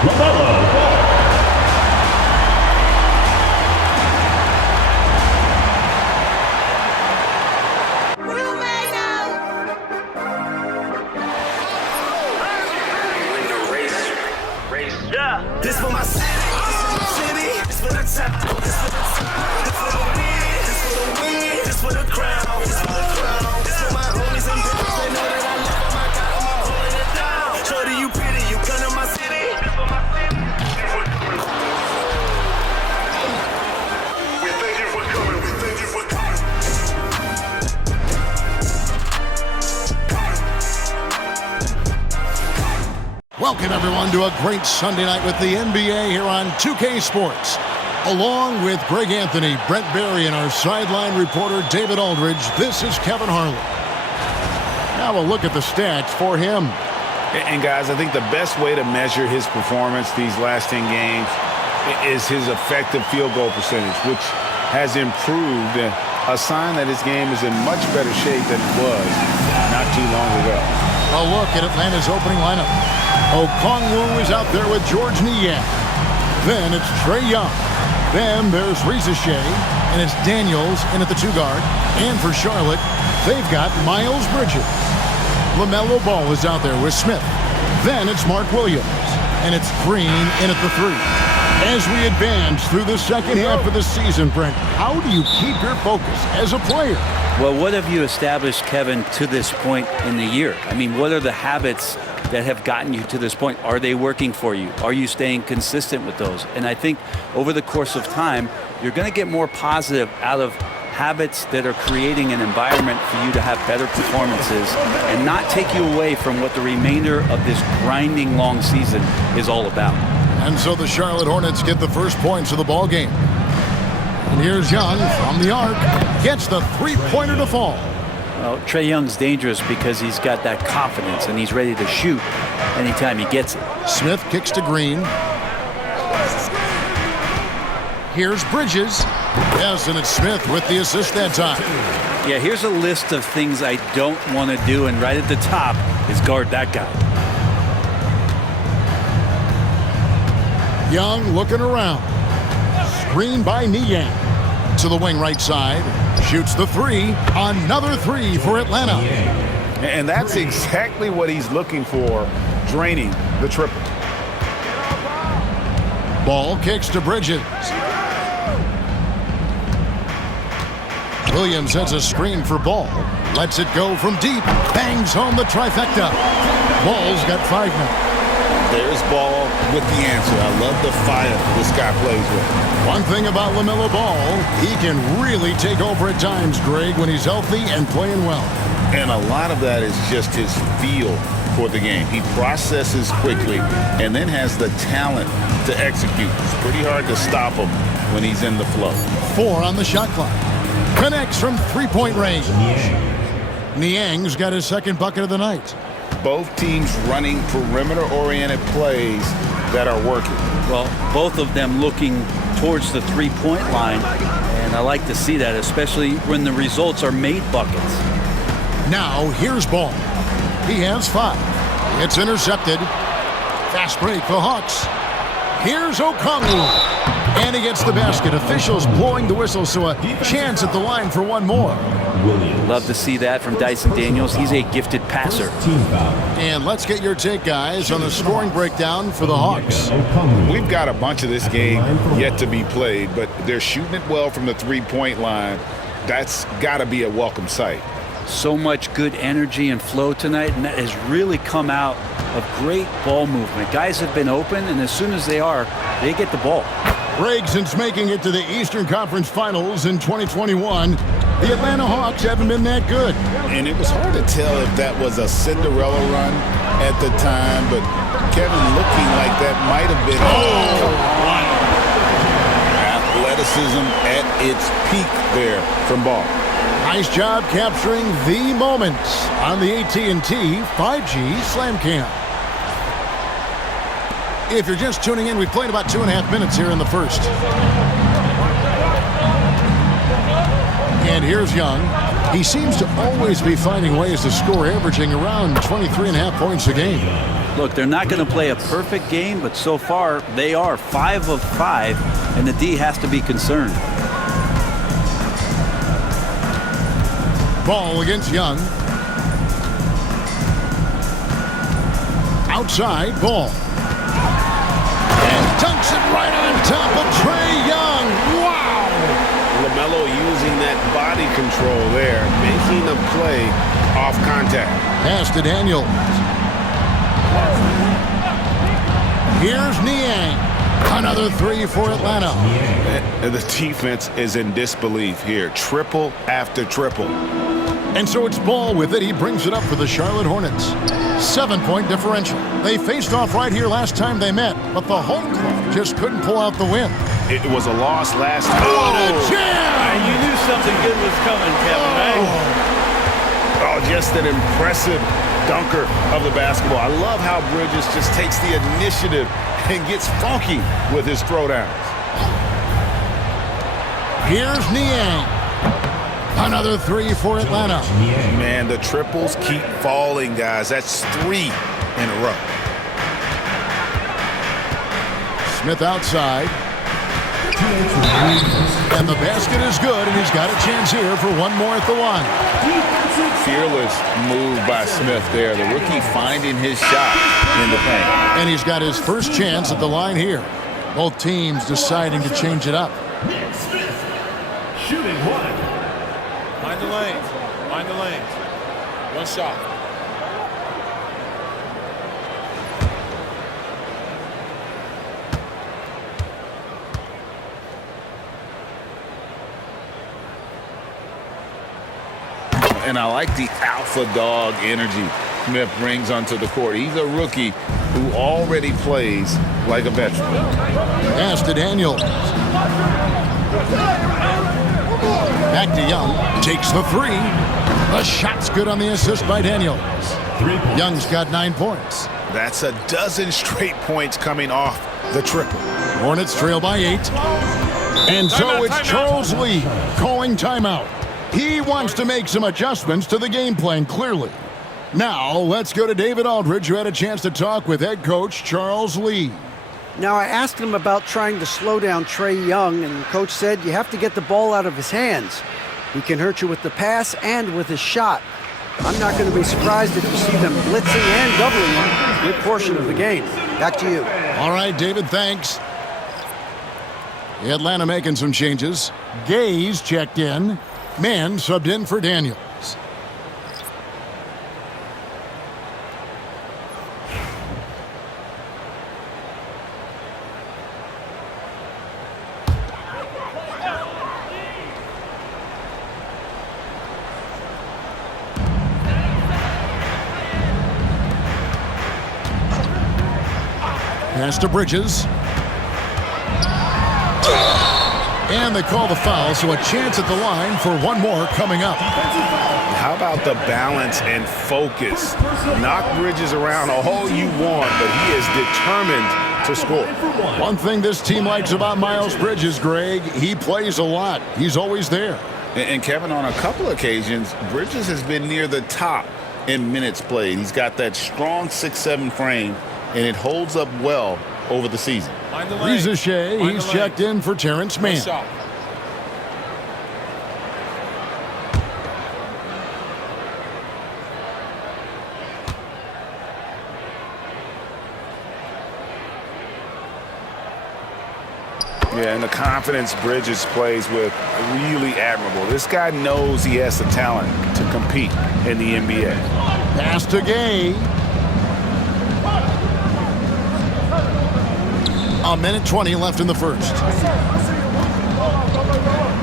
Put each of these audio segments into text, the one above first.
LaMelo Ball. This for my city, this for the top, this for the top, this for the win, this for the win, this for the crown, this for the crown, this for my homies and bitches, they know that I love them, I got them all holding it down. Shorty, you pretty, you come to my city. We thank you for coming, we thank you for coming. Welcome, everyone, to a great Sunday night with the NBA here on 2K Sports. Along with Greg Anthony, Brent Barry, and our sideline reporter, David Aldridge, this is Kevin Harlan. Now a look at the stats for him. And, guys, I think the best way to measure his performance these last 10 games is his effective field goal percentage, which has improved, a sign that his game is in much better shape than it was not too long ago. A look at Atlanta's opening lineup. Okongwu is out there with George Niang. Then it's Trae Young. Then there's Reza Shea, and it's Daniels in at the 2-guard. And for Charlotte, they've got Miles Bridges. LaMelo Ball is out there with Smith. Then it's Mark Williams, and it's Green in at the 3. As we advance through the second half of the season, Brent, how do you keep your focus as a player? Well, what have you established, Kevin, to this point in the year? I mean, what are the habits that have gotten you to this point? Are they working for you? Are you staying consistent with those? And I think over the course of time, you're going to get more positive out of habits that are creating an environment for you to have better performances and not take you away from what the remainder of this grinding long season is all about. And so the Charlotte Hornets get the first points of the ball game. And here's Young from the arc, gets the three-pointer to fall. Well, Trae Young's dangerous because he's got that confidence and he's ready to shoot anytime he gets it. Smith kicks to Green. Here's Bridges. Yes, and it's Smith with the assist that time. Yeah, here's a list of things I don't want to do, and right at the top is guard that guy. Young looking around. Screen by Niang. To the wing right side. Shoots the 3. Another 3 for Atlanta. And that's exactly what he's looking for, draining the triple. Ball kicks to Bridges. Williams sets a screen for Ball. Lets it go from deep. Bangs home the trifecta. Ball's got 5 now. There's Ball with the answer. I love the fire this guy plays with. One thing about LaMelo Ball, he can really take over at times, Greg, when he's healthy and playing well. And a lot of that is just his feel for the game. He processes quickly and then has the talent to execute. It's pretty hard to stop him when he's in the flow. 4 on the shot clock. Connects from three-point range. Niang's got his second bucket of the night. Both teams running perimeter-oriented plays that are working. Well, both of them looking towards the three-point line, and I like to see that, especially when the results are made buckets. Now, here's Ball. He has 5. It's intercepted. Fast break for Hawks. Here's Okongwu. And he gets the basket. Officials blowing the whistle, so a chance at the line for one more. Love to see that from Dyson Daniels. He's a gifted passer. And let's get your take, guys, on the scoring breakdown for the Hawks. We've got a bunch of this game yet to be played, but they're shooting it well from the three-point line. That's got to be a welcome sight. So much good energy and flow tonight, and that has really come out of great ball movement. Guys have been open, and as soon as they are, they get the ball. Greg, since making it to the Eastern Conference Finals in 2021, the Atlanta Hawks haven't been that good. And it was hard to tell if that was a Cinderella run at the time, but Kevin looking like that might have been. Athleticism at its peak there from Ball. Nice job capturing the moments on the AT&T 5G Slam Cam. If you're just tuning in, we've played about 2.5 minutes here in the first. And here's Young. He seems to always be finding ways to score, averaging around 23.5 points a game. Look, they're not going to play a perfect game, but so far they are 5 of 5, and the D has to be concerned. Ball against Young. Outside, ball. And dunks it right on top of Trae Young. Wow! LaMelo using that body control there, making a play off contact. Pass to Daniels. Here's Niang. Another 3 for Atlanta. And the defense is in disbelief here. Triple after triple. And so it's Ball with it. He brings it up for the Charlotte Hornets. 7-point differential. They faced off right here last time they met, but the home club just couldn't pull out the win. It was a loss last time. What a jam! You knew something good was coming, Kevin, right? Oh, just an impressive dunker of the basketball. I love how Bridges just takes the initiative and gets funky with his throwdowns. Here's Niang. Another 3 for Atlanta. Man, the triples keep falling, guys. That's 3 in a row. Smith outside. And the basket is good, and he's got a chance here for one more at the line. Fearless move by Smith there. The rookie finding his shot in the paint. And he's got his first chance at the line here. Both teams deciding to change it up. Shooting one. Mind the lanes. Mind the lanes. One shot. And I like the alpha dog energy Smith brings onto the court. He's a rookie who already plays like a veteran. Pass to Daniels. Back to Young. Takes the 3. The shot's good on the assist by Daniels. Young's got 9 points. That's a dozen straight points coming off the triple. Hornets trail by 8. And so it's Charles Lee calling timeout. He wants to make some adjustments to the game plan, clearly. Now, let's go to David Aldridge, who had a chance to talk with head coach Charles Lee. Now, I asked him about trying to slow down Trae Young, and Coach said you have to get the ball out of his hands. He can hurt you with the pass and with his shot. I'm not going to be surprised if you see them blitzing and doubling him a good portion of the game. Back to you. All right, David, thanks. Atlanta making some changes. Gaze checked in. Man subbed in for Daniels. Pass to Bridges. And they call the foul, so a chance at the line for one more coming up. How about the balance and focus? Knock Bridges around all you want, but he is determined to score. One thing this team likes about Miles Bridges, Greg, he plays a lot. He's always there. And Kevin, on a couple occasions, Bridges has been near the top in minutes played. He's got that strong 6'7" frame, and it holds up well over the season. Reza Shea, he's checked in for Terrence Mann. Yeah, and the confidence Bridges plays with, really admirable. This guy knows he has the talent to compete in the NBA. Pass to Gay. A minute 20 left in the first.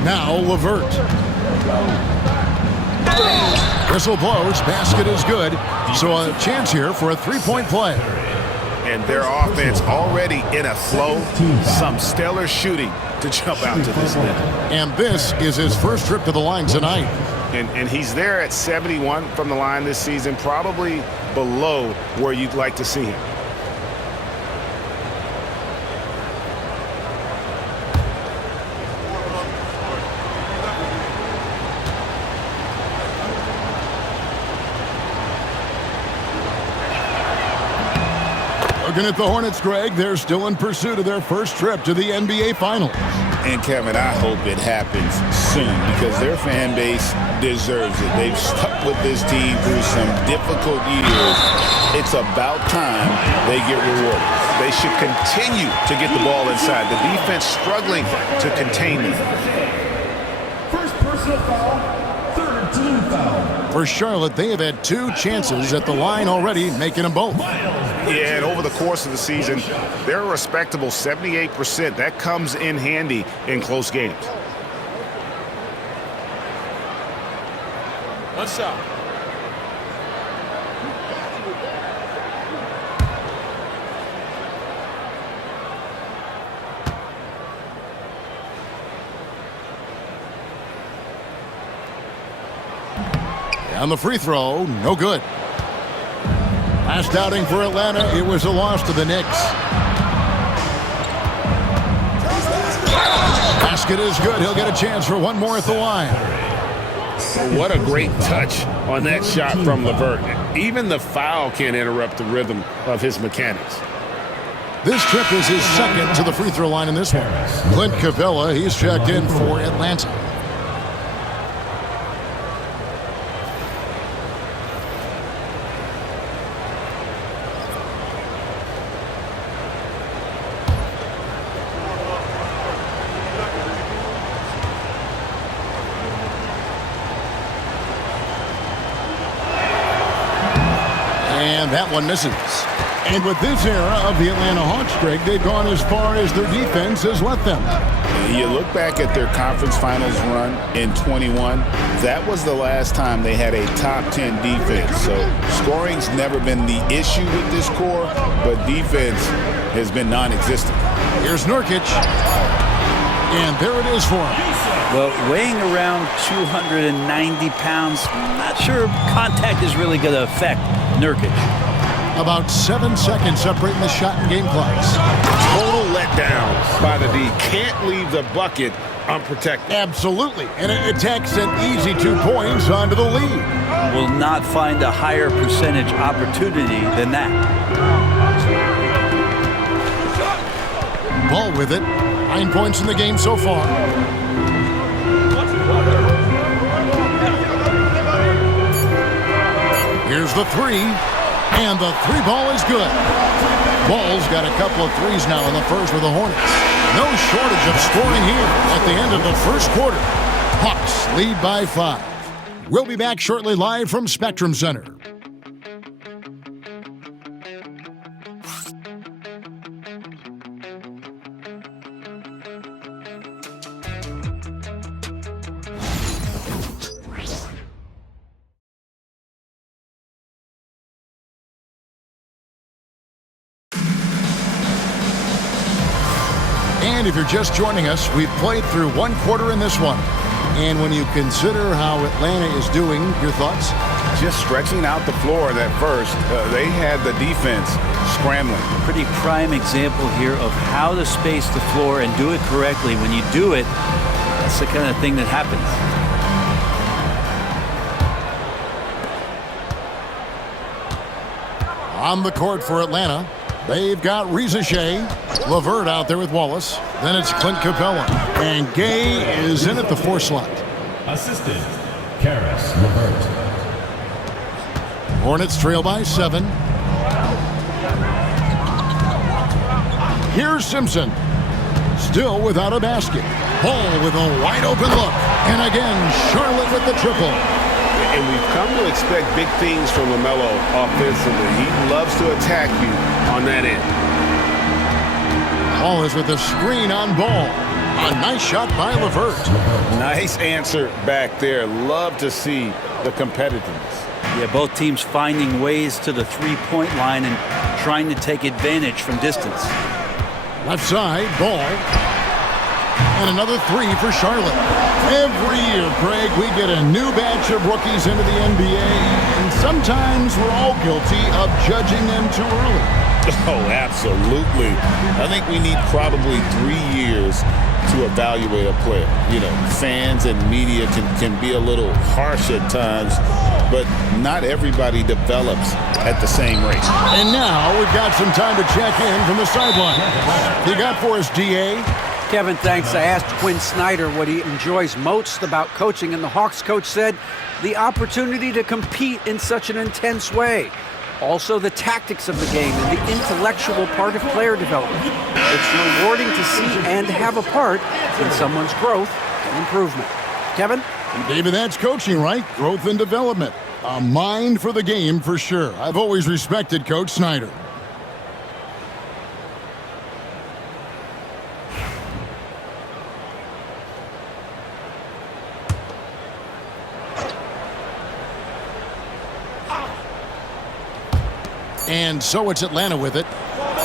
Now LeVert. Whistle blows. Basket is good. So a chance here for a three-point play. And their offense already in a flow. Some stellar shooting to jump out to this net. And this is his first trip to the line tonight. And he's there at 71 from the line this season, probably below where you'd like to see him. Looking at the Hornets, Greg, they're still in pursuit of their first trip to the NBA Finals. And, Kevin, I hope it happens soon because their fan base deserves it. They've stuck with this team through some difficult years. It's about time they get rewarded. They should continue to get the ball inside. The defense struggling to contain them. First personal foul, third team foul. For Charlotte, they have had 2 chances at the line already, making them both. Yeah, and over the course of the season, they're a respectable 78%. That comes in handy in close games. One shot. On the free throw, no good. Last outing for Atlanta, it was a loss to the Knicks. Basket is good. He'll get a chance for one more at the line. What a great touch on that shot from LeVert. Even the foul can't interrupt the rhythm of his mechanics. This trip is his second to the free throw line in this one. Clint Capella, he's checked in for Atlanta. And that one misses. And with this era of the Atlanta Hawks, Greg, they've gone as far as their defense has let them. You look back at their conference finals run in 21, that was the last time they had a top 10 defense. So scoring's never been the issue with this core, but defense has been non-existent. Here's Nurkic. And there it is for him. Well, weighing around 290 pounds, not sure contact is really going to affect Nurkic. About 7 seconds separating the shot and game clocks. Total letdown by the D. Can't leave the bucket unprotected. Absolutely. And it takes an easy 2 points onto the lead. Will not find a higher percentage opportunity than that. Ball with it. 9 points in the game so far. Here's the 3. And the 3 ball is good. Ball's got a couple of threes now in the first for the Hornets. No shortage of scoring here at the end of the first quarter. Hawks lead by 5. We'll be back shortly live from Spectrum Center. And if you're just joining us, we've played through 1 quarter in this one. And when you consider how Atlanta is doing, your thoughts? Just stretching out the floor that first, they had the defense scrambling. Pretty prime example here of how to space the floor and do it correctly. When you do it, that's the kind of thing that happens. On the court for Atlanta, they've got Reza Shea, LeVert out there with Wallace. Then it's Clint Capella. And Gay is in at the 4 slot. Assistant, Karis LeVert. Hornets trail by 7. Here's Simpson. Still without a basket. Ball with a wide open look. And again, Charlotte with the triple. And we've come to expect big things from LaMelo offensively. He loves to attack you on that end. Ball is with a screen on Ball. A nice shot by LeVert. Nice answer back there. Love to see the competitiveness. Yeah, both teams finding ways to the 3-point line and trying to take advantage from distance. Left side, Ball. And another 3 for Charlotte. Every year, Craig, we get a new batch of rookies into the NBA, and sometimes we're all guilty of judging them too early. Oh, absolutely. I think we need probably 3 years to evaluate a player. You know, fans and media can be a little harsh at times, but not everybody develops at the same rate. And now we've got some time to check in from the sideline. You got for us, D.A.? Kevin, thanks. I asked Quinn Snyder what he enjoys most about coaching, and the Hawks coach said the opportunity to compete in such an intense way. Also, the tactics of the game and the intellectual part of player development. It's rewarding to see and have a part in someone's growth and improvement. Kevin? David, that's coaching, right? Growth and development. A mind for the game for sure. I've always respected Coach Snyder. And so it's Atlanta with it.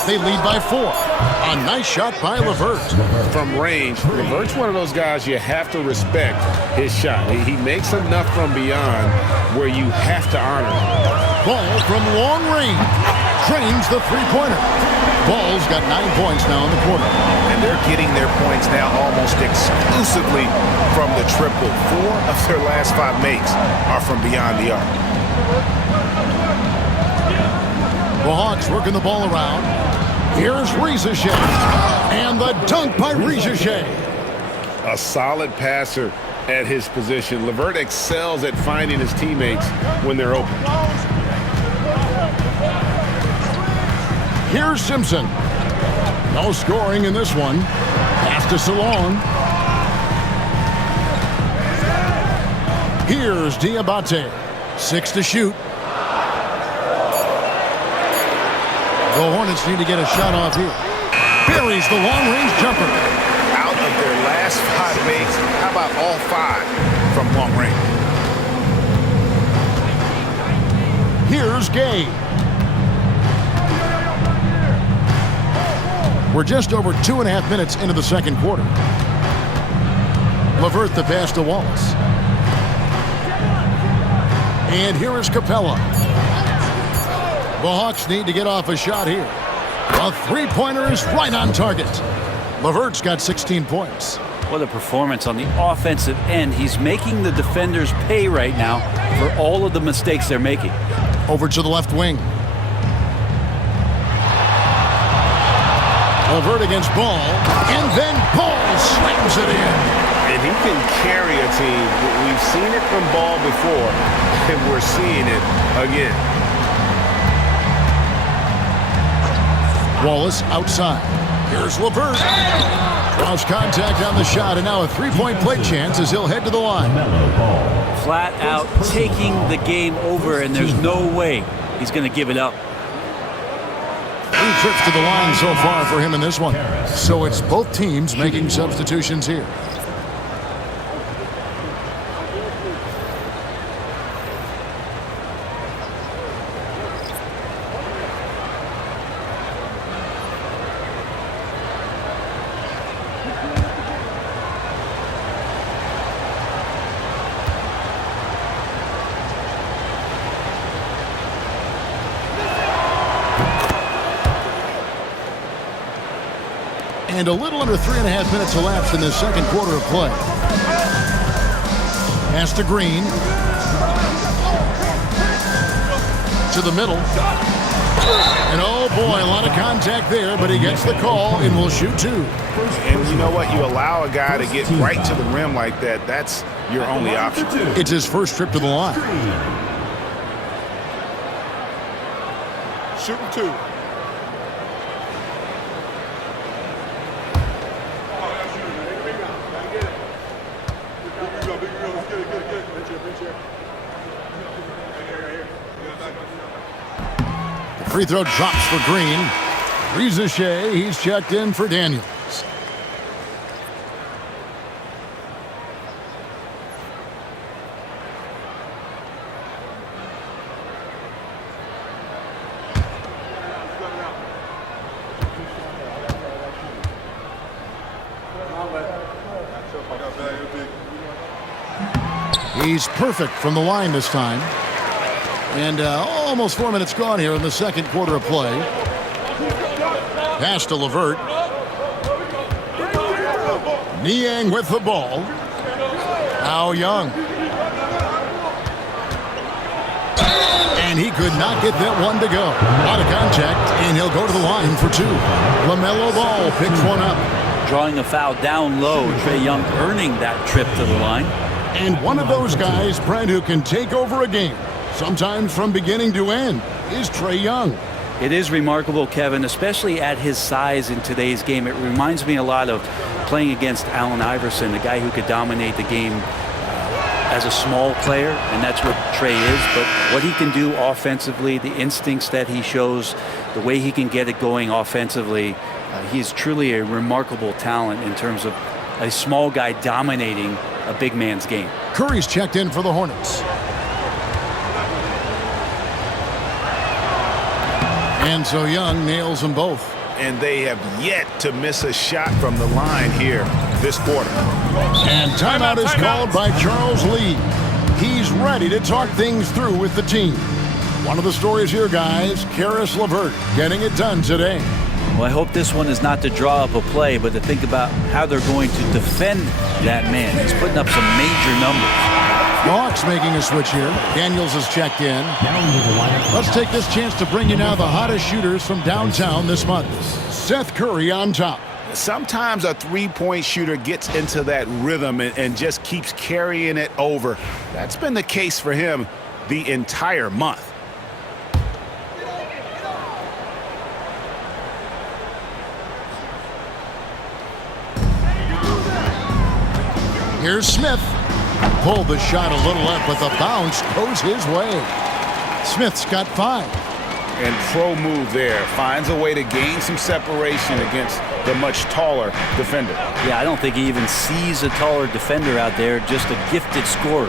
They lead by 4. A nice shot by LeVert. From range, LeVert's one of those guys you have to respect his shot. He makes enough from beyond where you have to honor him. Ball from long range. Drains the three-pointer. Ball's got 9 points now in the quarter. And they're getting their points now almost exclusively from the triple. 4 of their last 5 makes are from beyond the arc. The Hawks working the ball around. Here's Risacher. And the dunk by Risacher. A solid passer at his position. LeVert excels at finding his teammates when they're open. Here's Simpson. No scoring in this one. Pass to Salon. Here's Diabate. 6 to shoot. The Hornets need to get a shot off here. Buries the long-range jumper. Out of their last 5 makes, how about all 5 from long range? Here's Gay. We're just over 2.5 minutes into the second quarter. LeVert the pass to Wallace. And here is Capella. The Hawks need to get off a shot here. A three-pointer is right on target. LeVert's got 16 points. What a performance on the offensive end. He's making the defenders pay right now for all of the mistakes they're making. Over to the left wing. LeVert against Ball. And then Ball slams it in. And he can carry a team. We've seen it from Ball before, and we're seeing it again. Wallace outside. Here's LeVert. Draws contact on the shot, and now a three-point play chance as he'll head to the line. Flat out taking the game over, and there's no way he's going to give it up. 3 trips to the line so far for him in this one. So it's both teams making substitutions here. And a little under 3.5 minutes elapsed in the second quarter of play. Pass to Green. To the middle. And oh boy, a lot of contact there, but he gets the call and will shoot 2. And you know what? You allow a guy to get right to the rim like that, that's your only option. It's his first trip to the line. Shooting 2. Free throw drops for Green. Risacher, he's checked in for Daniels. He's perfect from the line this time. And almost 4 minutes gone here in the second quarter of play. Pass to LeVert. Niang with the ball. Now Young. And he could not get that one to go. Out of contact, and he'll go to the line for two. LaMelo Ball picks one up. Drawing a foul down low. Trae Young earning that trip to the line. And one of those guys, Brent, who can take over a game, sometimes from beginning to end, is Trae Young. It is remarkable, Kevin, especially at his size in today's game. It reminds me a lot of playing against Allen Iverson, the guy who could dominate the game as a small player, and that's what Trae is. But what he can do offensively, the instincts that he shows, the way he can get it going offensively, he is truly a remarkable talent in terms of a small guy dominating a big man's game. Curry's checked in for the Hornets. And so Young nails them both. And they have yet to miss a shot from the line here this quarter. And timeout is called by Charles Lee. He's ready to talk things through with the team. One of the stories here, guys, Caris LeVert getting it done today. Well, I hope this one is not to draw up a play, but to think about how they're going to defend that man. He's putting up some major numbers. The Hawks making a switch here. Daniels is checked in. Let's take this chance to bring you now the hottest shooters from downtown this month. Seth Curry on top. Sometimes a three-point shooter gets into that rhythm and just keeps carrying it over. That's been the case for him the entire month. Here's Smith. Pulled the shot a little up, but the bounce goes his way. Smith's got 5. And pro move there. Finds a way to gain some separation against the much taller defender. Yeah, I don't think he even sees a taller defender out there, just a gifted scorer.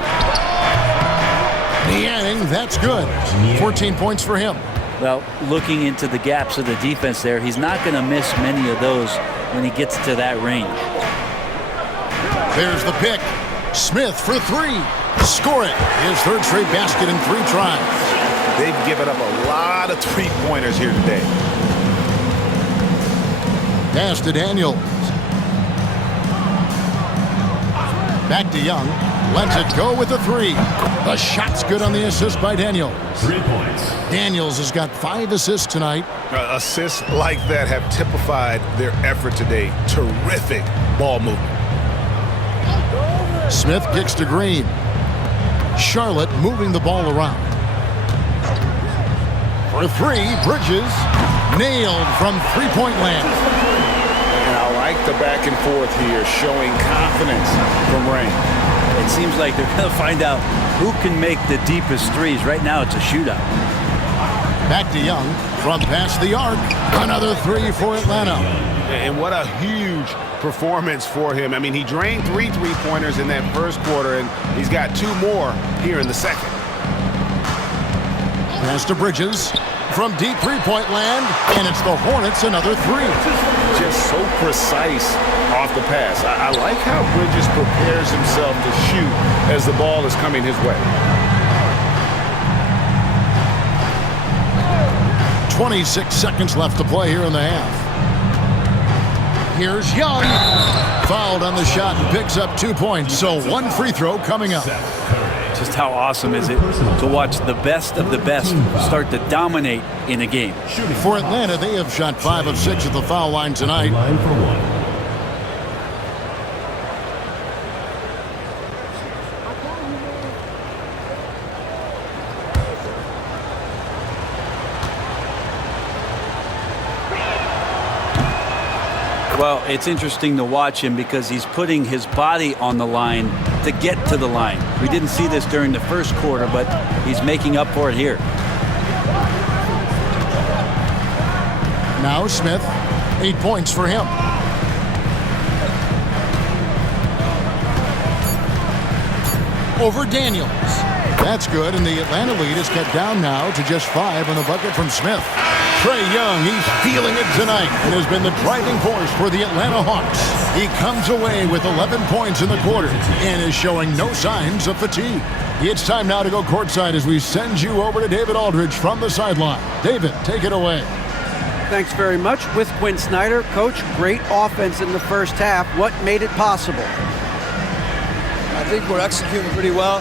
Niang, that's good. 14 points for him. Well, looking into the gaps of the defense there, he's not going to miss many of those when he gets to that range. There's the pick. Smith for 3. Score it. His third straight basket in 3 tries. They've given up a lot of three-pointers here today. Pass to Daniels. Back to Young. Lets it go with the 3. The shot's good on the assist by Daniels. 3 points. Daniels has got 5 assists tonight. Assists like that have typified their effort today. Terrific ball movement. Smith kicks to Green. Charlotte moving the ball around. For 3, Bridges nailed from three-point land. And I like the back and forth here, showing confidence from Rain. It seems like they're going to find out who can make the deepest threes. Right now, it's a shootout. Back to Young from past the arc. Another 3 for Atlanta. And what a huge performance for him. I mean, he drained 3 three-pointers in that first quarter, and he's got 2 more here in the second. Pass to Bridges from deep three-point land, and it's the Hornets another 3. Just so precise off the pass. I like how Bridges prepares himself to shoot as the ball is coming his way. 26 seconds left to play here in the half. Here's Young. Fouled on the shot and picks up 2 points. So 1 free throw coming up. Just how awesome is it to watch the best of the best start to dominate in a game? For Atlanta, they have shot 5 of 6 at the foul line tonight. Line for 1. Well, it's interesting to watch him because he's putting his body on the line to get to the line. We didn't see this during the first quarter, but he's making up for it here. Now Smith, 8 points for him. Over Daniels. That's good, and the Atlanta lead is cut down now to just 5 on the bucket from Smith. Trae Young, he's feeling it tonight and has been the driving force for the Atlanta Hawks. He comes away with 11 points in the quarter and is showing no signs of fatigue. It's time now to go courtside as we send you over to David Aldridge from the sideline. David, take it away. Thanks very much. With Quinn Snyder, Coach, great offense in the first half. What made it possible? I think we're executing pretty well.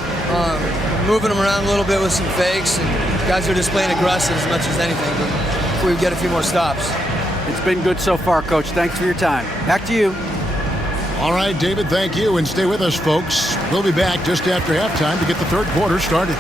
Moving them around a little bit with some fakes, and guys are just playing aggressive as much as anything. But if we get a few more stops. It's been good so far, Coach. Thanks for your time. Back to you. All right, David, thank you. And stay with us, folks. We'll be back just after halftime to get the third quarter started.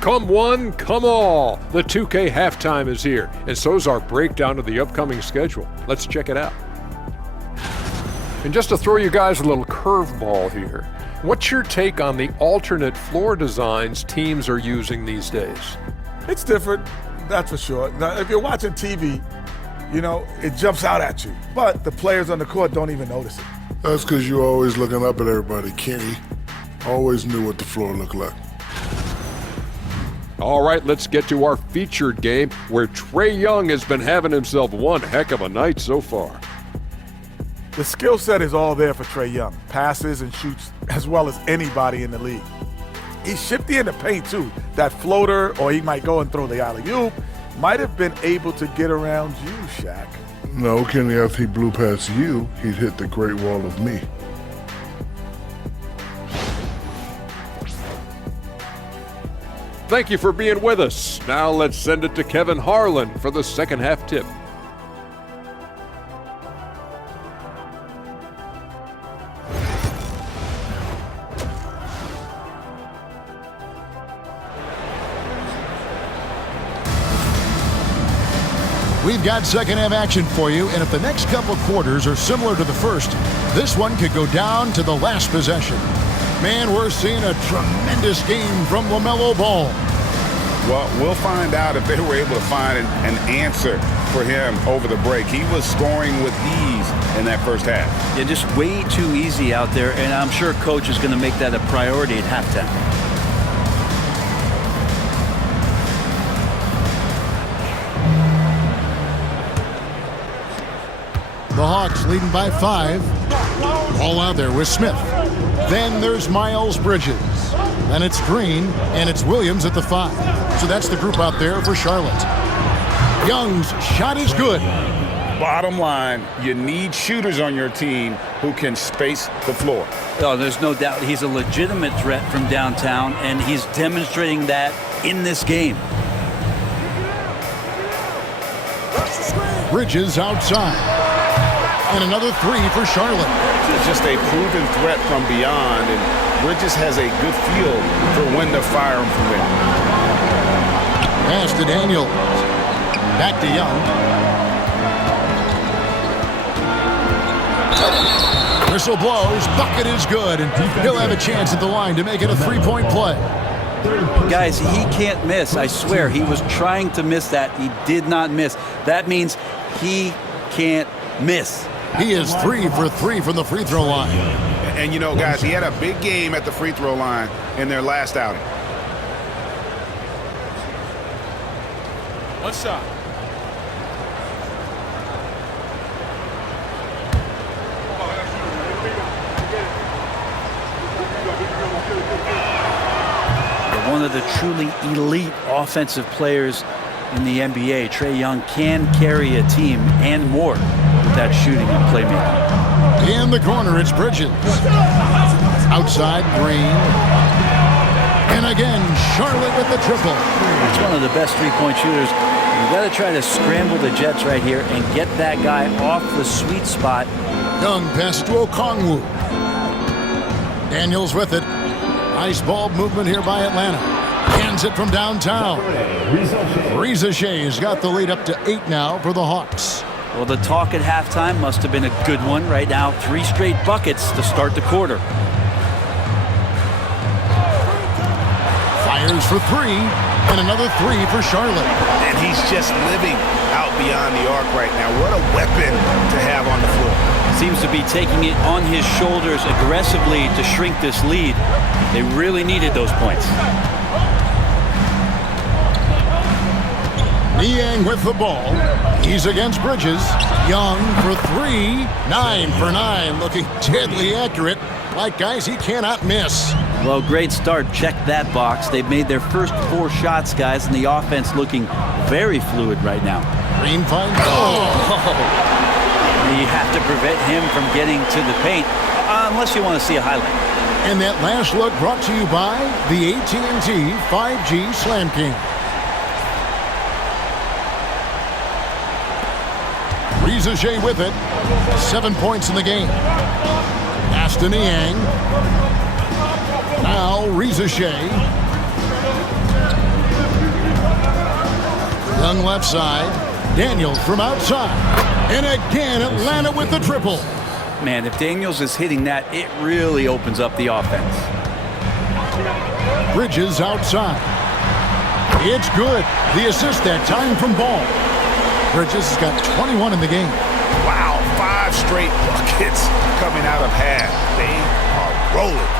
Come one, come all. The 2K halftime is here, and so's our breakdown of the upcoming schedule. Let's check it out. And just to throw you guys a little curveball here, what's your take on the alternate floor designs teams are using these days? It's different, that's for sure. Now, if you're watching TV, it jumps out at you. But the players on the court don't even notice it. That's because you're always looking up at everybody, Kenny. Always knew what the floor looked like. All right, let's get to our featured game where Trae Young has been having himself one heck of a night so far. The skill set is all there for Trae Young. Passes and shoots as well as anybody in the league. He's shifty in the paint too. That floater, or he might go and throw the alley-oop, might have been able to get around you, Shaq. No, Kenny, after he blew past you, he'd hit the Great Wall of me. Thank you for being with us. Now let's send it to Kevin Harlan for the second half tip. We've got second half action for you, and if the next couple quarters are similar to the first, this one could go down to the last possession. Man, we're seeing a tremendous game from LaMelo Ball. Well, we'll find out if they were able to find an answer for him over the break. He was scoring with ease in that first half. Yeah, just way too easy out there, and I'm sure Coach is going to make that a priority at halftime. The Hawks leading by 5. Ball out there with Smith. Then there's Miles Bridges. Then it's Green, and it's Williams at the 5. So that's the group out there for Charlotte. Young's shot is good. Bottom line, you need shooters on your team who can space the floor. Oh, there's no doubt he's a legitimate threat from downtown, and he's demonstrating that in this game. Bridges outside. And another 3 for Charlotte. It's just a proven threat from beyond, and Bridges has a good feel for when to fire him from there. Pass to Daniels. Back to Young. Whistle blows. Bucket is good, and he'll have a chance at the line to make it a 3-point play. Guys, he can't miss. I swear, he was trying to miss that. He did not miss. That means he can't miss. He is 3 for 3 from the free throw line. And guys, he had a big game at the free throw line in their last outing. One shot. One of the truly elite offensive players in the NBA, Trae Young can carry a team and more with that shooting and playmaking. In the corner, it's Bridges. Outside, Green. And again, Charlotte with the triple. It's one of the best three-point shooters. You've got to try to scramble the Jets right here and get that guy off the sweet spot. Young passes to Okongwu. Daniels with it. Nice ball movement here by Atlanta. Hands it from downtown. Reza Shea's got the lead up to 8 now for the Hawks. Well, the talk at halftime must have been a good one. Right now, 3 straight buckets to start the quarter. Fires for 3, and another 3 for Charlotte. And he's just living out beyond the arc right now. What a weapon to have on the floor. seems to be taking it on his shoulders aggressively to shrink this lead. They really needed those points. Niang with the ball. He's against Bridges. Young for 3. 9 for 9. Looking deadly accurate. Like guys he cannot miss. Well, great start. Check that box. They've made their first 4 shots, guys, and the offense looking very fluid right now. Green finds. You have to prevent him from getting to the paint, unless you want to see a highlight. And that last look brought to you by the AT&T 5G Slam King. Riza with it. 7 points in the game. Aston Niang. Now Riza Young left side. Daniels from outside. And again, Atlanta with the triple. Man, if Daniels is hitting that, it really opens up the offense. Bridges outside. It's good. The assist that time from Ball. Bridges has got 21 in the game. Wow, 5 straight buckets coming out of half. They are rolling.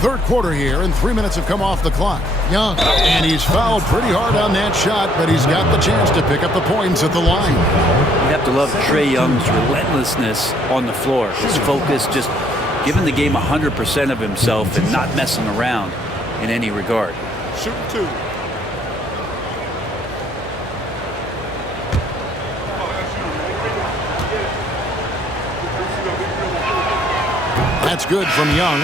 Third quarter here, and 3 minutes have come off the clock. Young, and he's fouled pretty hard on that shot, but he's got the chance to pick up the points at the line. You have to love Trae Young's relentlessness on the floor. His focus, just giving the game 100% of himself and not messing around in any regard. Shoot 2. That's good from Young.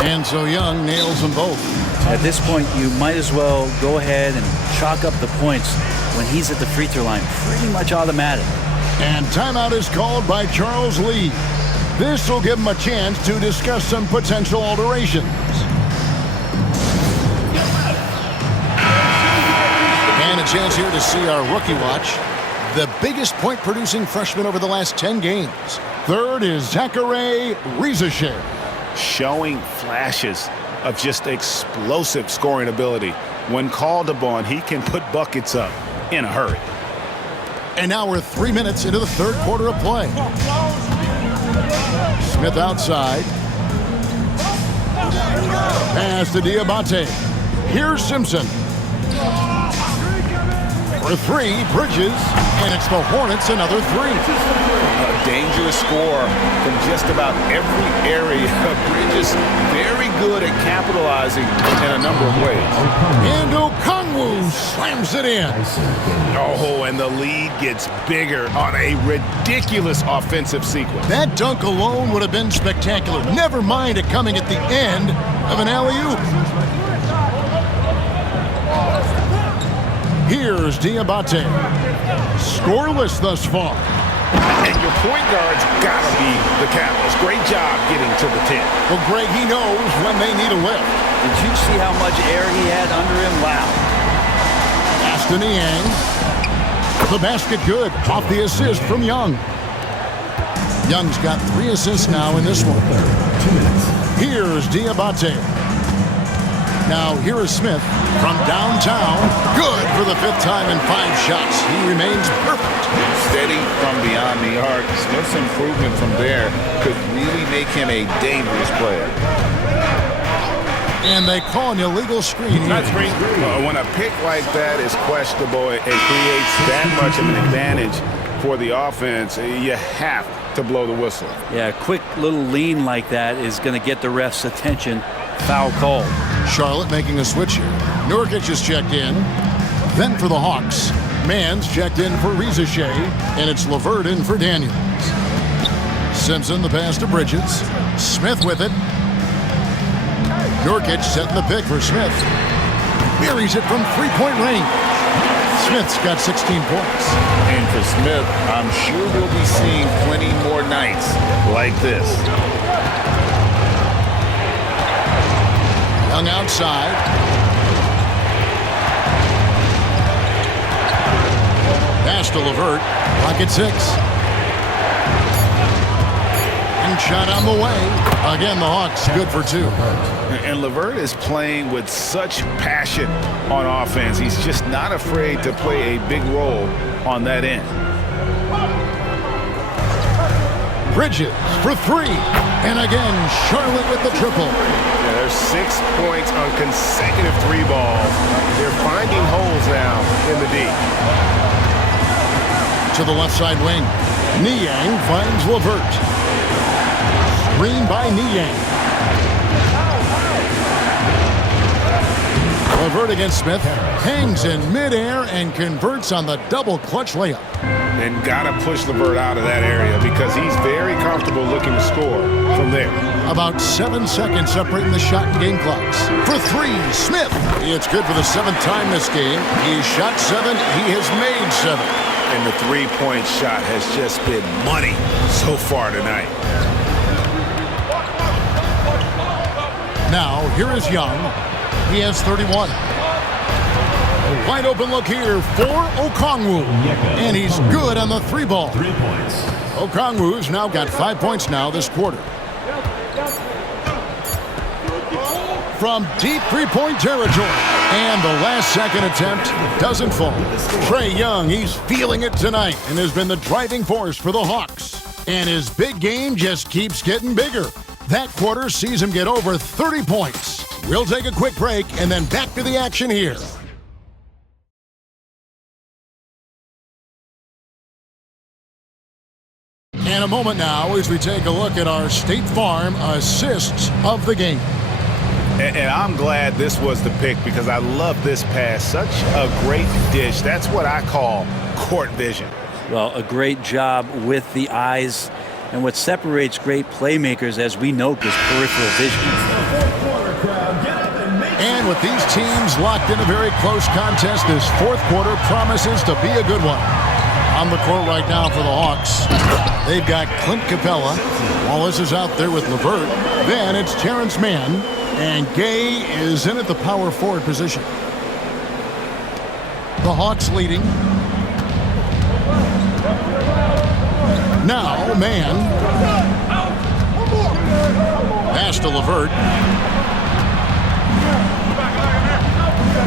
And so Young nails them both. At this point, you might as well go ahead and chalk up the points when he's at the free throw line. Pretty much automatic. And timeout is called by Charles Lee. This will give him a chance to discuss some potential alterations. And a chance here to see our rookie watch. The biggest point-producing freshman over the last 10 games. Third is Zaccharie Riza Showing flashes of just explosive scoring ability. When called upon, he can put buckets up in a hurry. And now we're 3 minutes into the third quarter of play. Smith outside. Pass to Diabate. Here's Simpson. For 3, Bridges. And it's the Hornets another 3. A dangerous score from just about every area. Bridges very good at capitalizing in a number of ways. And Okongwu slams it in. Oh, and the lead gets bigger on a ridiculous offensive sequence. That dunk alone would have been spectacular. Never mind it coming at the end of an alley-oop. Here's Diabate. Scoreless thus far. And your point guard's got to be the catalyst. Great job getting to the 10. Well, Greg, he knows when they need a lift. Did you see how much air he had under him? Wow. Aston Niang. The basket good. Off the assist from Young. Young's got 3 assists now in this one. 2 minutes. Here's Diabate. Now here is Smith from downtown. Good for the 5th time in 5 shots. He remains perfect. Steady from beyond the arc. Smith's improvement from there could really make him a dangerous player. And they call an illegal screen. Not screen. When a pick like that is questionable, it creates that much of an advantage for the offense. You have to blow the whistle. Yeah, a quick little lean like that is going to get the ref's attention. Foul called. Charlotte making a switch here. Nurkic is checked in. Then for the Hawks, Mann's checked in for Riza and it's LeVert in for Daniels. Simpson the pass to Bridges. Smith with it. Nurkic setting the pick for Smith. Buries it from 3-point range. Smith's got 16 points. And for Smith, I'm sure we'll be seeing plenty more nights like this. Young outside. Pass to LeVert. Clock at 6. And shot on the way. Again, the Hawks good for 2. And LeVert is playing with such passion on offense. He's just not afraid to play a big role on that end. Bridges for 3. And again, Charlotte with the triple. Yeah, there's 6 points on consecutive 3 balls. They're finding holes now in the D. To the left side wing. Niang finds LeVert. Screen by Niang. LeVert against Smith. Hangs in midair and converts on the double clutch layup. And got to push LeVert out of that area because he's very comfortable looking to score from there. About 7 seconds separating the shot and game clocks. For 3, Smith. It's good for the 7th time this game. He shot 7. He has made 7. And the three-point shot has just been money so far tonight. Now, here is Young. He has 31. Wide open look here for Okongwu. And he's good on the 3 ball. 3 points. Okongwu's now got 5 points now this quarter. From deep 3-point territory. And the last second attempt doesn't fall. Trae Young, he's feeling it tonight and has been the driving force for the Hawks. And his big game just keeps getting bigger. That quarter sees him get over 30 points. We'll take a quick break and then back to the action here. And a moment now as we take a look at our State Farm assists of the game. And I'm glad this was the pick because I love this pass. Such a great dish. That's what I call court vision. Well, a great job with the eyes. And what separates great playmakers, as we know, is peripheral vision. And with these teams locked in a very close contest, this 4th quarter promises to be a good one. On the court right now for the Hawks, they've got Clint Capella. Wallace is out there with LeVert. Then it's Terrence Mann. And Gay is in at the power forward position. The Hawks leading. Now, Mann. Pass to LeVert.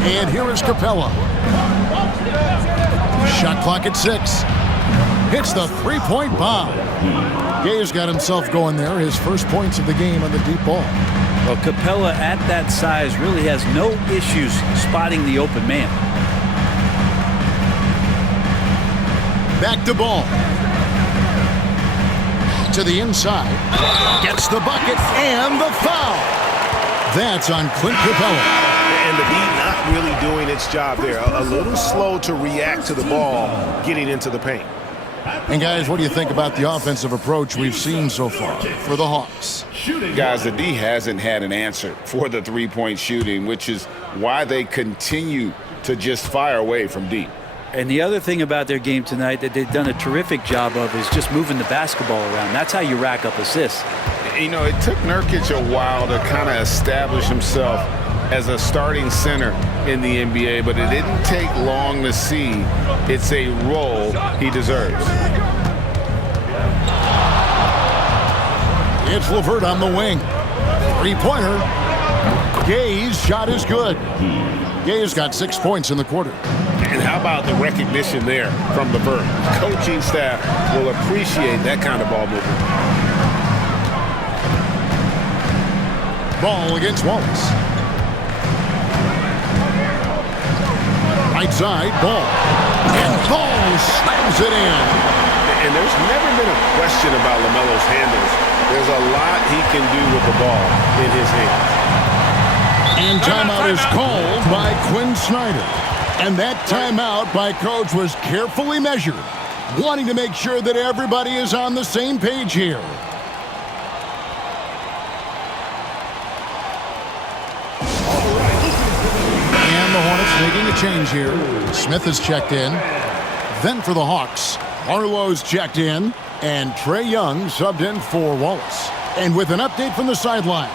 And here is Capella. Shot clock at 6. Hits the 3-point bomb. Gay's got himself going there. His first points of the game on the deep ball. Well, Capella at that size really has no issues spotting the open man. Back to Ball. To the inside. Gets the bucket and the foul. That's on Clint Capella. And the D not really doing its job there. A little slow to react to the ball getting into the paint. And guys, what do you think about the offensive approach we've seen so far for the Hawks? Guys, the D hasn't had an answer for the three-point shooting, which is why they continue to just fire away from deep. And the other thing about their game tonight that they've done a terrific job of is just moving the basketball around. That's how you rack up assists. You know, it took Nurkic a while to kind of establish himself as a starting center in the NBA, but it didn't take long to see it's a role he deserves. It's LeVert on the wing. 3-pointer. Gay's shot is good. Gay's got 6 points in the quarter. And how about the recognition there from LeVert? Coaching staff will appreciate that kind of ball movement. Ball against Wallace. Right side, Ball. And Ball slams it in. And there's never been a question about LaMelo's handles. There's a lot he can do with the ball in his hands. And timeout is called by Quinn Snyder. And that timeout by Coach was carefully measured, wanting to make sure that everybody is on the same page here. And the Hornets making a change here. Smith is checked in. Then for the Hawks, Arlo's checked in, and Trae Young subbed in for Wallace. And with an update from the sidelines,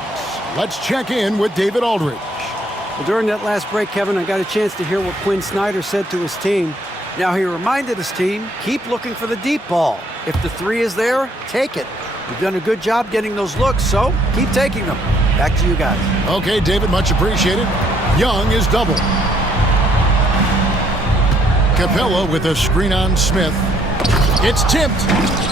let's check in with David Aldridge. Well, during that last break, Kevin, I got a chance to hear what Quinn Snyder said to his team. Now he reminded his team, keep looking for the deep ball. If the three is there, take it. You've done a good job getting those looks, so keep taking them. Back to you guys. Okay, David, much appreciated. Young is double. Capella with a screen on Smith. It's tipped.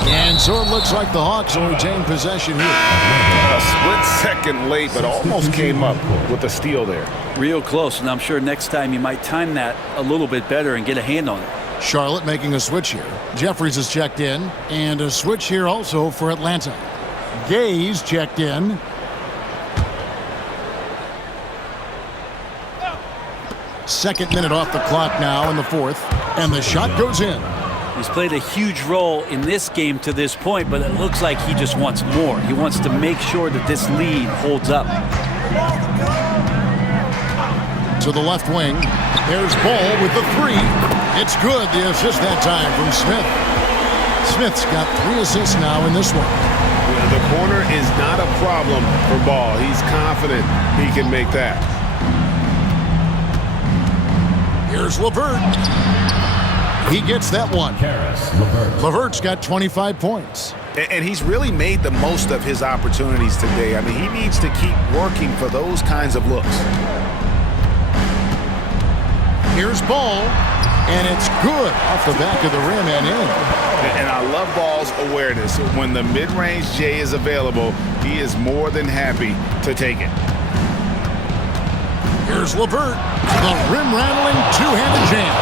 And so it looks like the Hawks will retain possession here. A split second late, but almost came up with a steal there. Real close, and I'm sure next time you might time that a little bit better and get a hand on it. Charlotte making a switch here. Jeffries is checked in, and a switch here also for Atlanta. Gaze checked in. Second minute off the clock now in the fourth, and the shot goes in. He's played a huge role in this game to this point, but it looks like he just wants more. He wants to make sure that this lead holds up. To the left wing. There's Ball with the three. It's good. The assist that time from Smith. Smith's got 3 assists now in this one. The corner is not a problem for Ball. He's confident he can make that. Here's LeVert. He gets that one. LeVert's got 25 points. And he's really made the most of his opportunities today. I mean, he needs to keep working for those kinds of looks. Here's Ball, and it's good off the back of the rim and in. And I love Ball's awareness. When the mid-range J is available, he is more than happy to take it. Here's LeVert, the rim-rattling two-handed jam.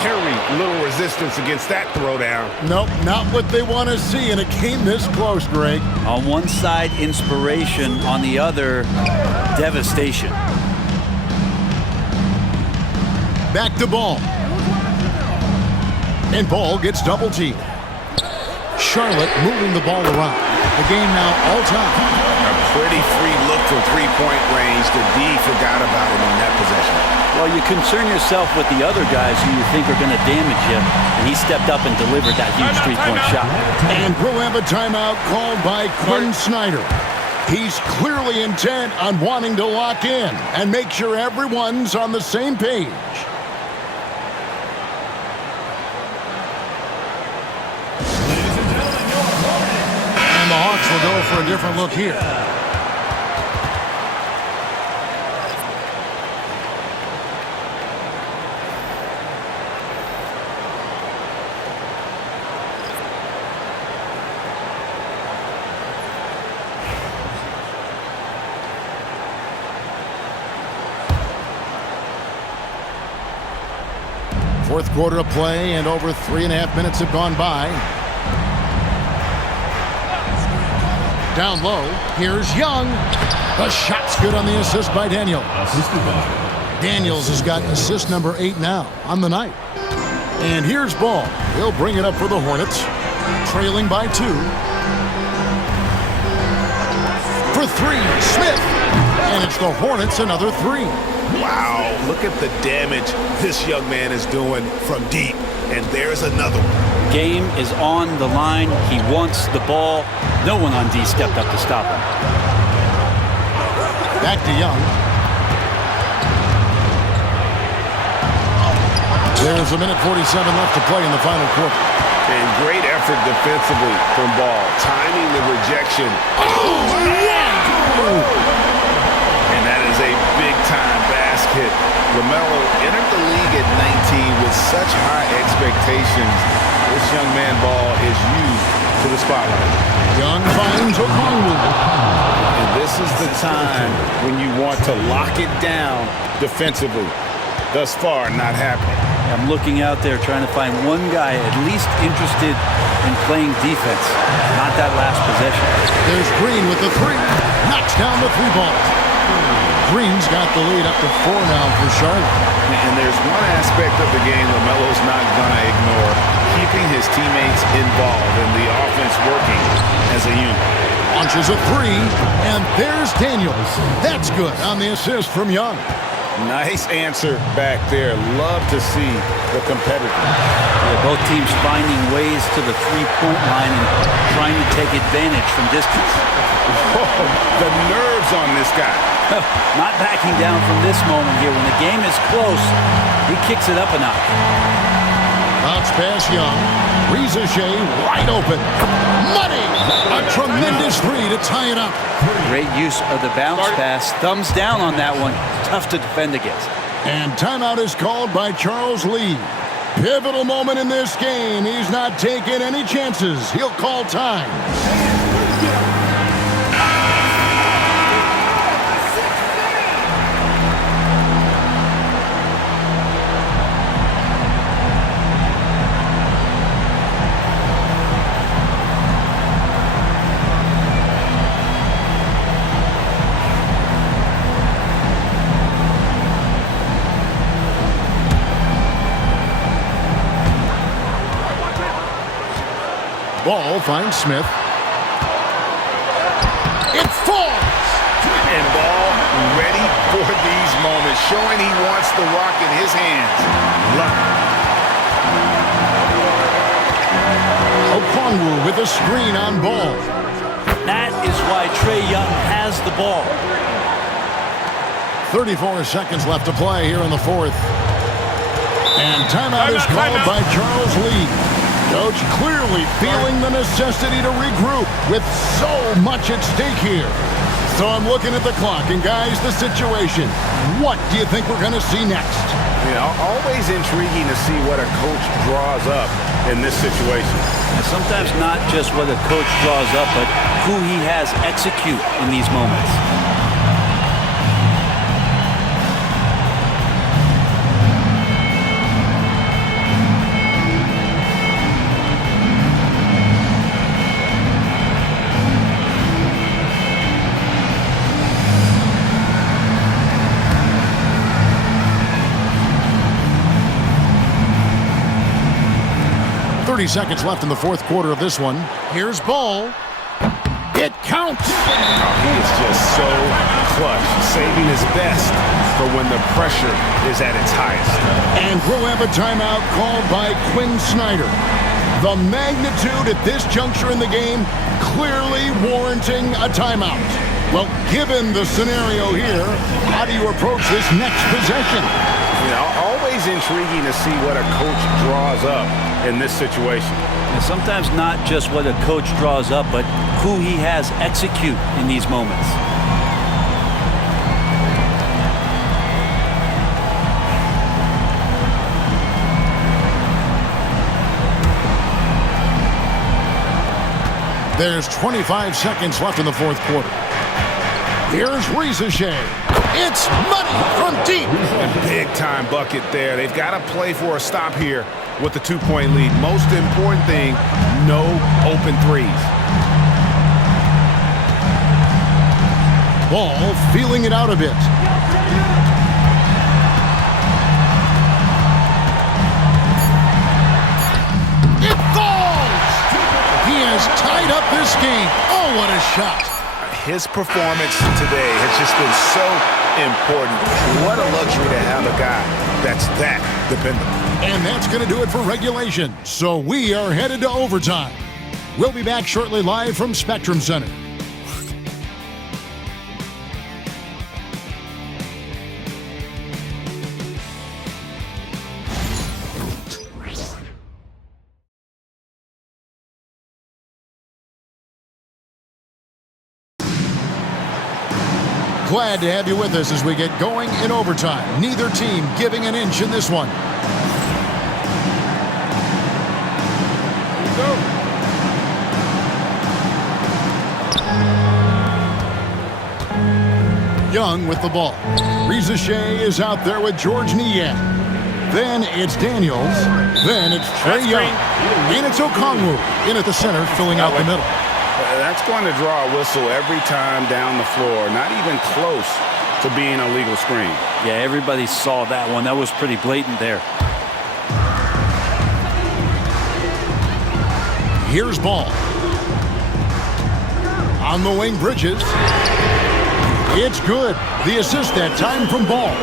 Very little resistance against that throwdown. Nope, not what they want to see in a game this close, Greg. On one side, inspiration. On the other, devastation. Back to Ball. And Ball gets double-teamed. Charlotte moving the ball around. The game now all-time. A pretty free look from three-point range. The D forgot about him in that possession. Well, you concern yourself with the other guys who you think are going to damage you, and he stepped up and delivered that huge three-point shot. And we'll have a timeout called by Quinn Snyder. He's clearly intent on wanting to lock in and make sure everyone's on the same page. And the Hawks will go for a different look here. Fourth quarter of play, and over 3.5 minutes have gone by. Down low, here's Young. The shot's good on the assist by Daniels. Daniels has got assist number 8 now on the night. And here's Ball. He'll bring it up for the Hornets, trailing by 2. For 3, Smith. And it's the Hornets another 3. Wow, look at the damage this young man is doing from deep. And there's another one. Game is on the line. He wants the ball. No one on D stepped up to stop him. Back to Young. There's 1:47 left to play in the final quarter. And great effort defensively from Ball. Timing the rejection. Oh, yeah! And that is a big-time basket. LaMelo entered the league at 19 with such high expectations. This young man Ball is used to the spotlight. Young finds Okongwu. And this is the time when you want to lock it down defensively. Thus far, not happening. I'm looking out there trying to find one guy at least interested in playing defense. Not that last possession. There's Green with the 3. Knocks down the 3 ball. Green's got the lead up to 4 now for Charlotte. And there's one aspect of the game LaMelo's not going to ignore. Keeping his teammates involved and the offense working as a unit. Launches a 3, and there's Daniels. That's good on the assist from Young. Nice answer back there. Love to see the competitiveness. Yeah, both teams finding ways to the three-point line and trying to take advantage from distance. Oh, the nerves on this guy. Not backing down from this moment here. When the game is close, he kicks it up a notch. Bounce pass Young. Reza Shea wide open. Money! A tremendous three to tie it up. Great use of the bounce pass. Thumbs down on that one. Tough to defend against. And timeout is called by Charles Lee. Pivotal moment in this game. He's not taking any chances. He'll call time. Ball finds Smith. It falls! And Ball ready for these moments, showing he wants the rock in his hands. Love it. Okongwu with a screen on Ball. That is why Trae Young has the ball. 34 seconds left to play here in the fourth. And timeout is called by Charles Lee. Coach clearly feeling the necessity to regroup with so much at stake here. So I'm looking at the clock, and guys, the situation. What do you think we're going to see next? You know, always intriguing to see what a coach draws up in this situation. And sometimes not just what a coach draws up, but who he has execute in these moments. Seconds left in the fourth quarter of this one. Here's Ball. It counts. He is just so clutch, saving his best for when the pressure is at its highest. And we'll have a timeout called by Quinn Snyder. The magnitude at this juncture in the game clearly warranting a timeout. Well, given the scenario here, how do you approach this next possession? You know, always intriguing to see what a coach draws up in this situation. And sometimes not just what a coach draws up, but who he has execute in these moments. There's 25 seconds left in the fourth quarter. Here's Reza Shea. It's money from deep. A big-time bucket there. They've got to play for a stop here with the two-point lead. Most important thing, no open threes. Ball feeling it out a bit. It falls! He has tied up this game. Oh, what a shot. His performance today has just been so important. What a luxury to have a guy that's that dependable. And that's going to do it for regulation. So we are headed to overtime. We'll be back shortly live from Spectrum Center. Glad to have you with us as we get going in overtime. Neither team giving an inch in this one. Young with the ball. Reza Shea is out there with George Niang. Then it's Daniels. Then it's Trae Young. And it's Okongwu in at the center, filling out the middle. That's going to draw a whistle every time down the floor. Not even close to being a legal screen. Yeah, everybody saw that one. That was pretty blatant there. Here's Ball. On the wing, Bridges. It's good. The assist that time from Ball.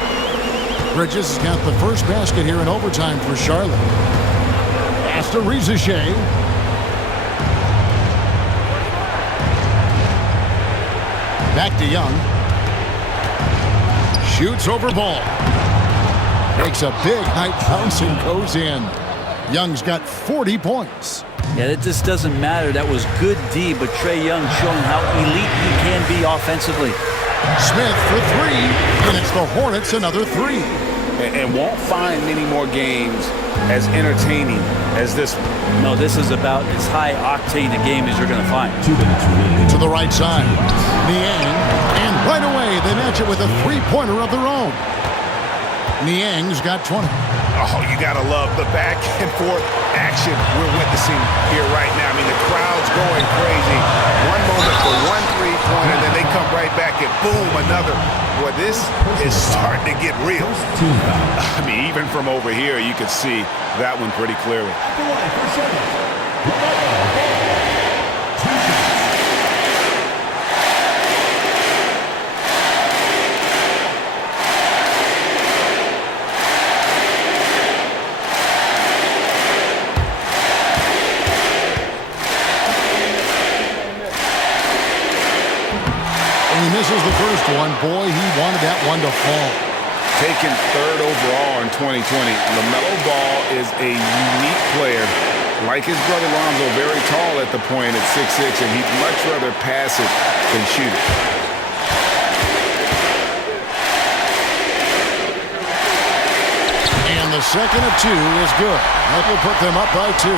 Bridges has got the first basket here in overtime for Charlotte. Pass to Reza Shea. Back to Young. Shoots over Ball. Makes a big height bounce and goes in. Young's got 40 points. Yeah, it just doesn't matter. That was good D, but Trae Young showing how elite he can be offensively. Smith for three, and it's the Hornets another three. And won't find many more games as entertaining as this one. No, this is about as high octane a game as you're going to find. 2 minutes remaining. To the right side, Niang, and right away they match it with a three-pointer of their own. Niang's got 20. Oh, you got to love the back and forth action we're witnessing here right now. I mean, the crowd's going crazy. One moment for one three-pointer, then they come right back and boom, another. Boy, this is starting to get real. Team foul. I mean, even from over here, you can see that one pretty clearly. The line for second. LaMelo Ball. 2 shots. And he misses the first one. Boy, he wanted that one to fall. Taken third overall in 2020, LaMelo Ball is a unique player. Like his brother Lonzo, very tall at the point at 6'6", and he'd much rather pass it than shoot it. And the second of two is good. That will put them up by 2.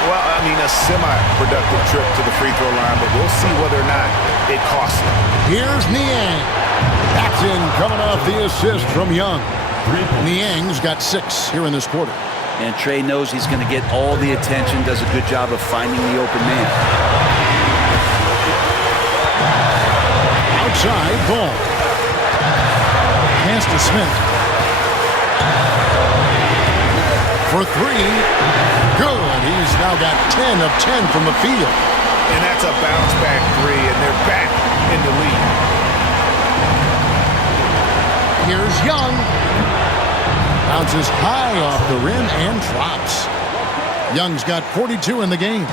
Well, I mean, a semi-productive trip to the free throw line, but we'll see whether or not it costs them. Here's Niang. That's in, coming off the assist from Young. Niang's got 6 here in this quarter. And Trae knows he's going to get all the attention, does a good job of finding the open man. Outside, Ball. Pass to Smith. For 3. Good. He's now got 10 of 10 from the field. And that's a bounce-back three, and they're back in the lead. Here's Young. Bounces high off the rim and drops. Young's got 42 in the game.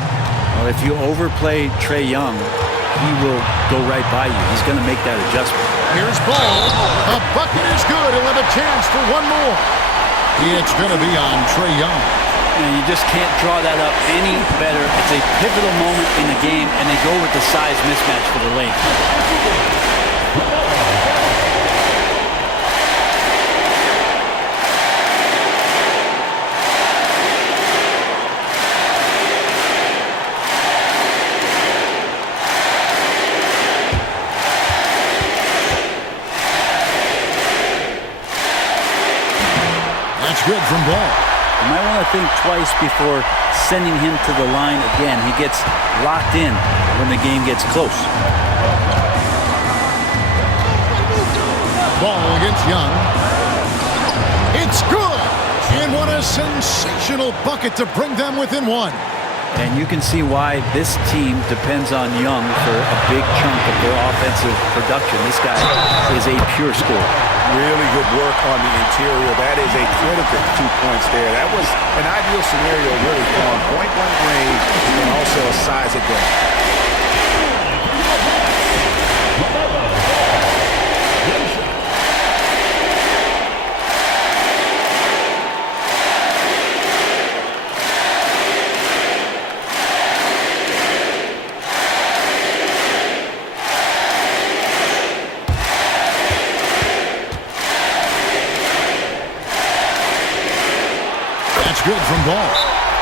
Well, if you overplay Trae Young, he will go right by you. He's going to make that adjustment. Here's Ball. A bucket is good. He'll have a chance for one more. It's going to be on Trae Young. And you just can't draw that up any better. It's a pivotal moment in the game, and they go with the size mismatch for the lane. That's good from Ball. You might want to think twice before sending him to the line again. He gets locked in when the game gets close. Ball against Young. It's good! And what a sensational bucket to bring them within 1. And you can see why this team depends on Young for a big chunk of their offensive production. This guy is a pure scorer. Really good work on the interior. That is a critical 2 points there. That was an ideal scenario really for him. Point-blank range and also a size advantage. Good from Ball.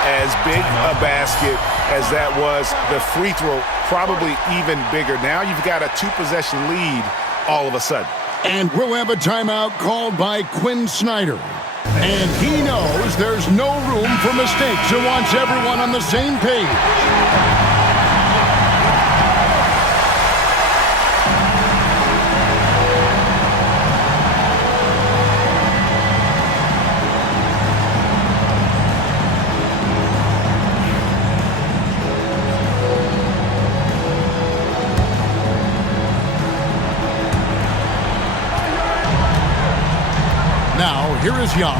As big a basket as that was, the free throw probably even bigger. Now you've got a 2-possession lead all of a sudden. And we'll have a timeout called by Quinn Snyder. And he knows there's no room for mistakes and wants everyone on the same page. Now, here is Young.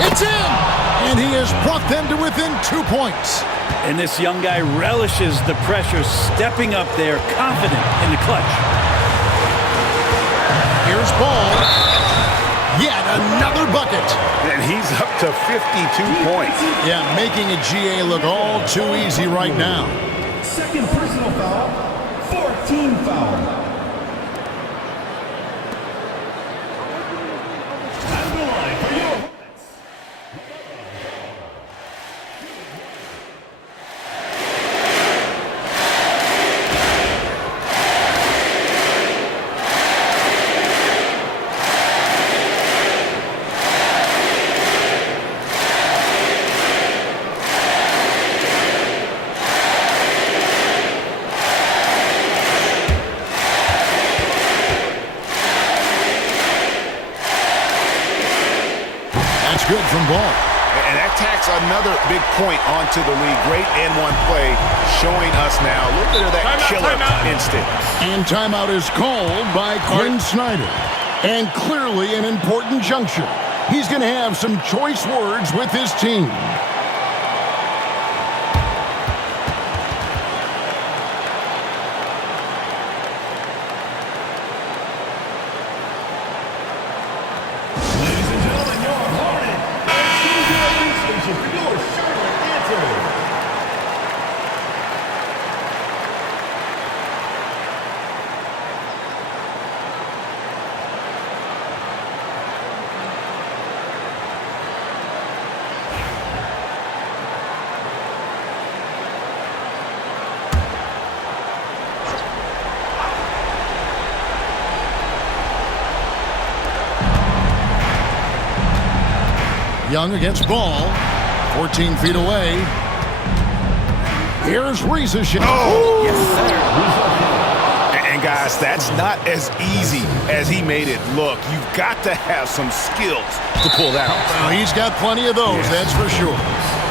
It's in! And he has brought them to within 2 points. And this young guy relishes the pressure, stepping up there, confident in the clutch. Here's Here's Ball. Yet another bucket. And he's up to 52 points. Yeah, making a GA look all too easy right now. Second personal foul, 14 foul. At the line for your opponents. Good from Ball. And that tacks another big point onto the league. Great and one play, showing us now a little bit of that killer instinct. And timeout is called by Quinn Snyder. And clearly an important juncture. He's going to have some choice words with his team. Young against Ball. 14 feet away. Here's Riza. Oh! Yes, sir. And guys, that's not as easy as he made it look. You've got to have some skills to pull that off. Well, he's got plenty of those, that's for sure.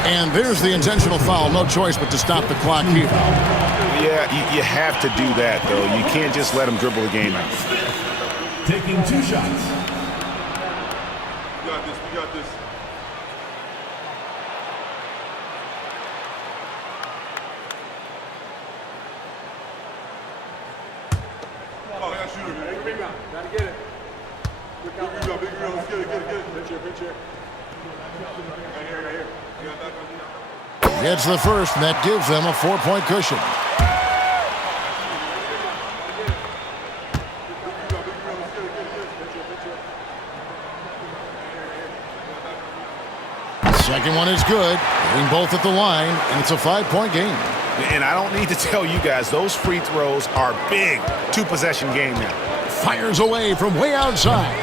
And there's the intentional foul. No choice but to stop the clock here. Yeah, you have to do that, though. You can't just let him dribble the game out. Taking 2 shots. We got this. Oh, I got shooter, man. Big rebound. Gotta get it. Big rebound. Let's get it. Pitch here. Right here. Gets the first, and that gives them a 4-point cushion. Second one is good. Hitting both at the line, and it's a 5-point game. And I don't need to tell you guys, those free throws are big. 2-possession game now. Fires away from way outside.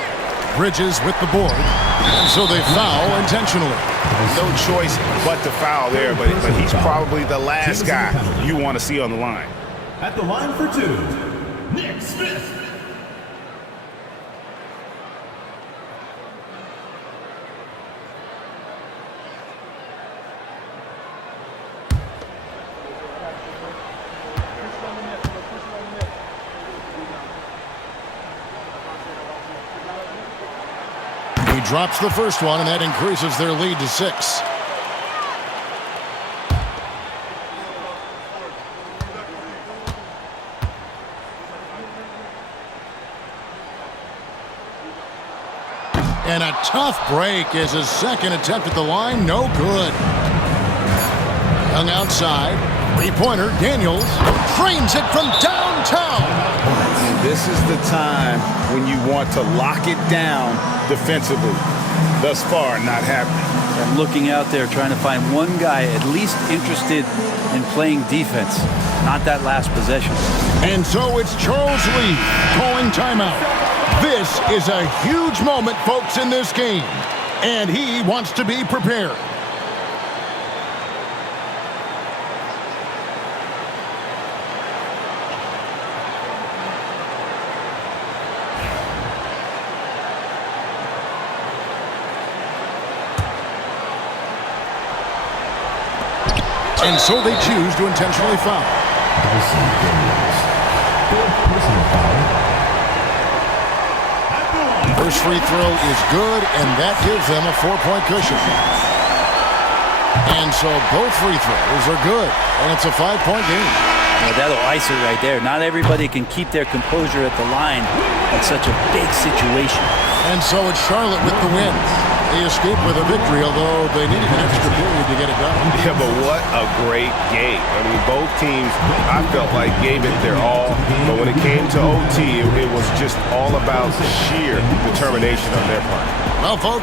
Bridges with the board. And so they foul intentionally. No choice but to foul there, but he's probably the last guy you want to see on the line. At the line for 2, Nick Smith. Drops the first one, and that increases their lead to 6. And a tough break is his second attempt at the line. No good. Young outside. 3-pointer. Daniels frames it from downtown. And this is the time when you want to lock it down defensively. Thus far, not happening. I'm looking out there trying to find one guy at least interested in playing defense, not that last possession. And so it's Charles Lee calling timeout. This is a huge moment, folks, in this game, and he wants to be prepared. And so they choose to intentionally foul. Dyson Daniels. 4th personal foul. First free throw is good, and that gives them a 4-point cushion. And so both free throws are good, and it's a 5-point game. Yeah, that'll ice it right there. Not everybody can keep their composure at the line in such a big situation. And so it's Charlotte with the win. They escaped with a victory, although they needed an extra period to get it done. Yeah, but what a great game. I mean, both teams, I felt like, gave it their all. But when it came to OT, it was just all about sheer determination on their part. Well, folks,